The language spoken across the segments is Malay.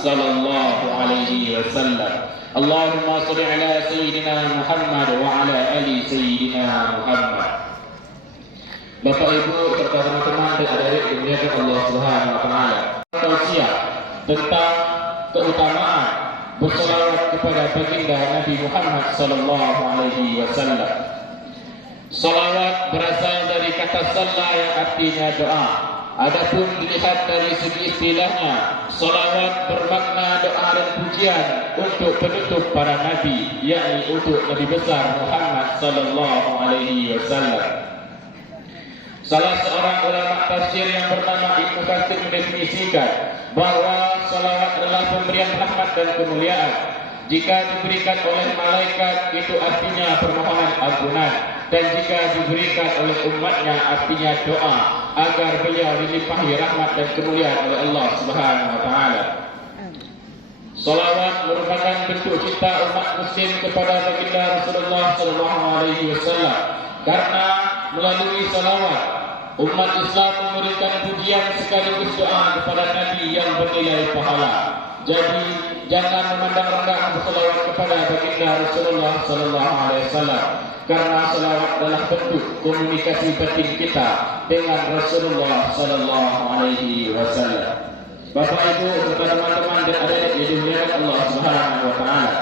sallallahu alaihi wasallam. Allahumma shalli ala sayyidina Muhammad wa ala ali sayyidina Muhammad. Bapak Ibu serta teman-teman dan adik-adik dimuliakan Allah Subhanahu wa taala. Tausiah tentang keutamaan berselawat kepada baginda Nabi Muhammad sallallahu alaihi wasallam. Salawat berasal dari kata salla yang artinya doa. Adapun dilihat dari segi istilahnya, salawat bermakna doa dan pujian untuk penutup para nabi, yakni untuk Nabi besar Muhammad sallallahu alaihi wasallam. Salah seorang ulama tafsir yang bernama Ibnu Katsir mendefinisikan bahwa salawat adalah pemberian rahmat dan kemuliaan. Jika diberikan oleh malaikat, itu artinya permohonan ampunan, dan jika diberikan oleh umatnya artinya doa agar beliau dilimpahi rahmat dan kemuliaan oleh Allah Subhanahu wa taala. Salawat merupakan bentuk cinta umat muslim kepada baginda Rasulullah sallallahu alaihi wasallam, karena melalui salawat umat Islam memberikan pujian sekaligus doa kepada Nabi yang bernilai pahala. Jadi jangan memandang rendah berselawat kepada baginda Rasulullah sallallahu alaihi wasallam, karena selawat adalah bentuk komunikasi batin kita dengan Rasulullah sallallahu alaihi wasallam. Bapak Ibu serta teman-teman dan adik-adik yang dimuliakan Allah Subhanahu wa taala.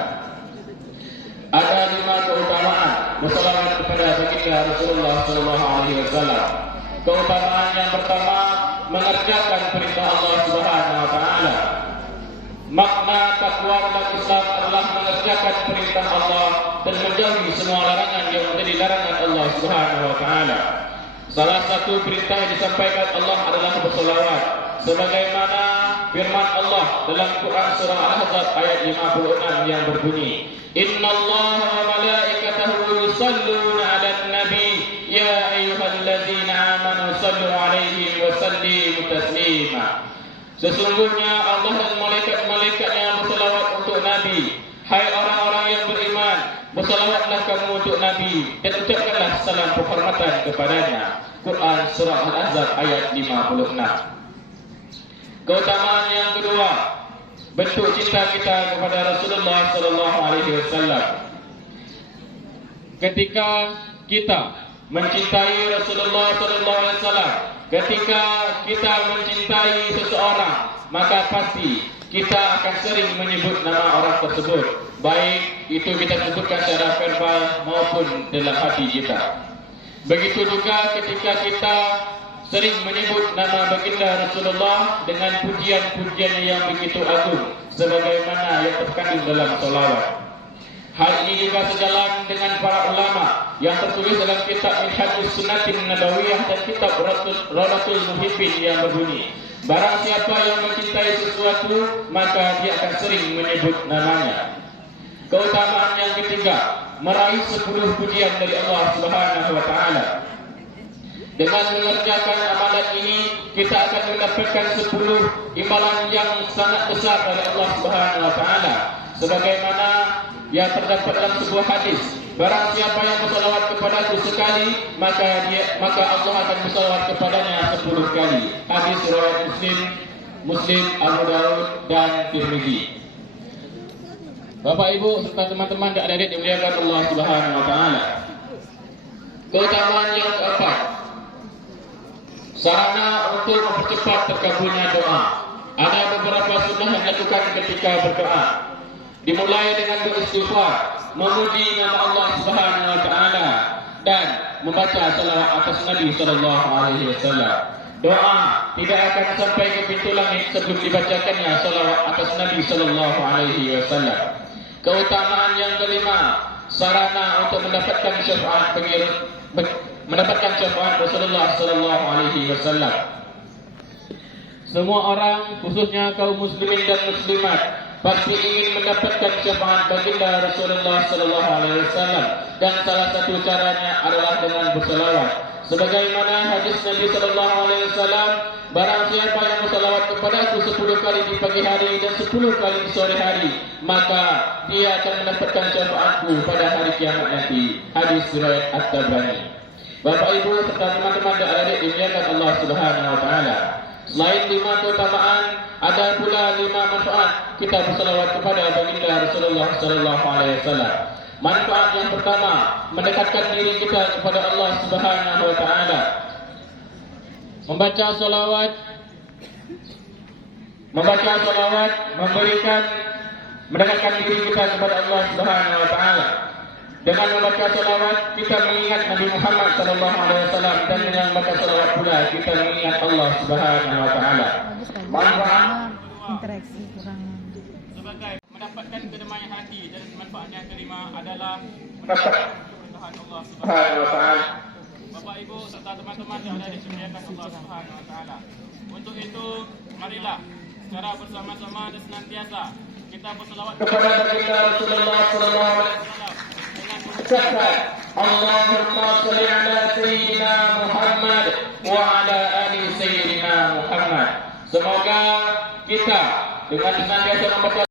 Ada 5 keutamaan berselawat kepada baginda Rasulullah sallallahu alaihi wasallam. Keutamaan yang pertama, mengerjakan perintah Allah Subhanahu wa taala. Makna takwa dalam Islam adalah mengerjakan perintah Allah dan menjauhi semua larangan yang menjadi larangan Allah Subhanahu wa taala. Salah satu perintah yang disampaikan Allah adalah berselawat, sebagaimana firman Allah dalam Quran surah Al-Ahzab ayat 56 yang berbunyi, Innallaha wa malaikatahu yusalluna 'alan nabi ya ayyuhalladzina amanu sallu 'alaihi wa sallimu taslima. Sesungguhnya Allah dan malaikat-malaikatnya berselawat untuk Nabi. Hai orang-orang yang beriman, berselawatlah kamu untuk Nabi dan ucapkanlah salam penghormatan kepadanya. Quran surah Al-Ahzab ayat 56. Keutamaan yang kedua, bentuk cinta kita kepada Rasulullah sallallahu alaihi wasallam. Ketika kita mencintai Rasulullah sallallahu alaihi wasallam, ketika kita mencintai seseorang, maka pasti kita akan sering menyebut nama orang tersebut, baik itu kita sebutkan secara verbal maupun dalam hati kita. Begitu juga ketika kita sering menyebut nama baginda Rasulullah dengan pujian-pujian yang begitu agung, sebagaimana yang terkandung dalam salawat. Hal ini juga sejalan dengan para ulama yang tertulis dalam kitab Minhajus Sunnatin Nabawiyah dan kitab Rawdatul Muhibbin yang berbunyi, barang siapa yang mencintai sesuatu, maka dia akan sering menyebut namanya. Keutamaan yang ketiga, meraih 10 pujian dari Allah Subhanahu wa taala. Dengan mengerjakan amalan ini, kita akan mendapatkan 10 imbalan yang sangat besar dari Allah Subhanahu wa taala, sebagaimana yang terdapat dalam sebuah hadis, barang siapa yang bersalawat kepadaku sekali, maka Allah akan bersalawat kepadanya 10 kali. Hadis riwayat Muslim, Abu Daud dan Tirmizi. Bapak Ibu serta teman-teman dan adik-adik dimuliakan Allah Subhanahu wa taala. Keutamaan yang keempat, sarana untuk mempercepat terkabulnya doa. Ada beberapa sunnah yang dilakukan ketika berdoa. Dimulai dengan beristighfar, memuji nama Allah Subhanahu wa taala dan membaca salawat atas Nabi sallallahu alaihi wasallam. Doa tidak akan sampai ke pintu langit sebelum dibacakannya salawat atas Nabi sallallahu alaihi wasallam. Keutamaan yang kelima, sarana untuk mendapatkan syafaat Rasulullah sallallahu alaihi wasallam. Semua orang, khususnya kaum muslimin dan muslimat, pasti ingin mendapatkan syafaat baginda Rasulullah sallallahu alaihi wasallam, dan salah satu caranya adalah dengan berselawat. Sebagaimana hadis Nabi sallallahu alaihi wasallam, barang siapa yang berselawat kepadaku 10 kali di pagi hari dan 10 kali di sore hari, maka dia akan mendapatkan syafaatku pada hari kiamat nanti. Hadis riwayat At-Tabrani. Bapak Ibu serta teman-teman dan adik dimuliakan Allah Subhanahu wa taala. Selain 5 keutamaan, ada pula 5 manfaat kita berselawat kepada baginda Rasulullah sallallahu alaihi wasallam. Manfaat yang pertama, mendekatkan diri kita kepada Allah Subhanahu wa taala. Membaca selawat mendekatkan diri kita kepada Allah Subhanahu wa taala. Dengan membaca selawat kita mengingat Nabi Muhammad sallallahu alaihi wasallam, dan dengan membaca selawat pula kita mengingat Allah Subhanahu wa taala. Manfaat interaksi kurang sebagai mendapatkan kedamaian hati, dan manfaat yang kelima adalah keberkahan Allah Subhanahu wa taala. Bapak Ibu serta teman-teman yang ada di sini Allah Subhanahu wa taala. Untuk itu, marilah secara bersama-sama dan senantiasa kita berselawat Kepada baginda Rasulullah sallallahu alaihi wasallam dengan mengucapkan Allahumma shalli ala sayyidina Muhammad wa ala ali sayyidina Muhammad. Semoga kita dengan senantiasa membaca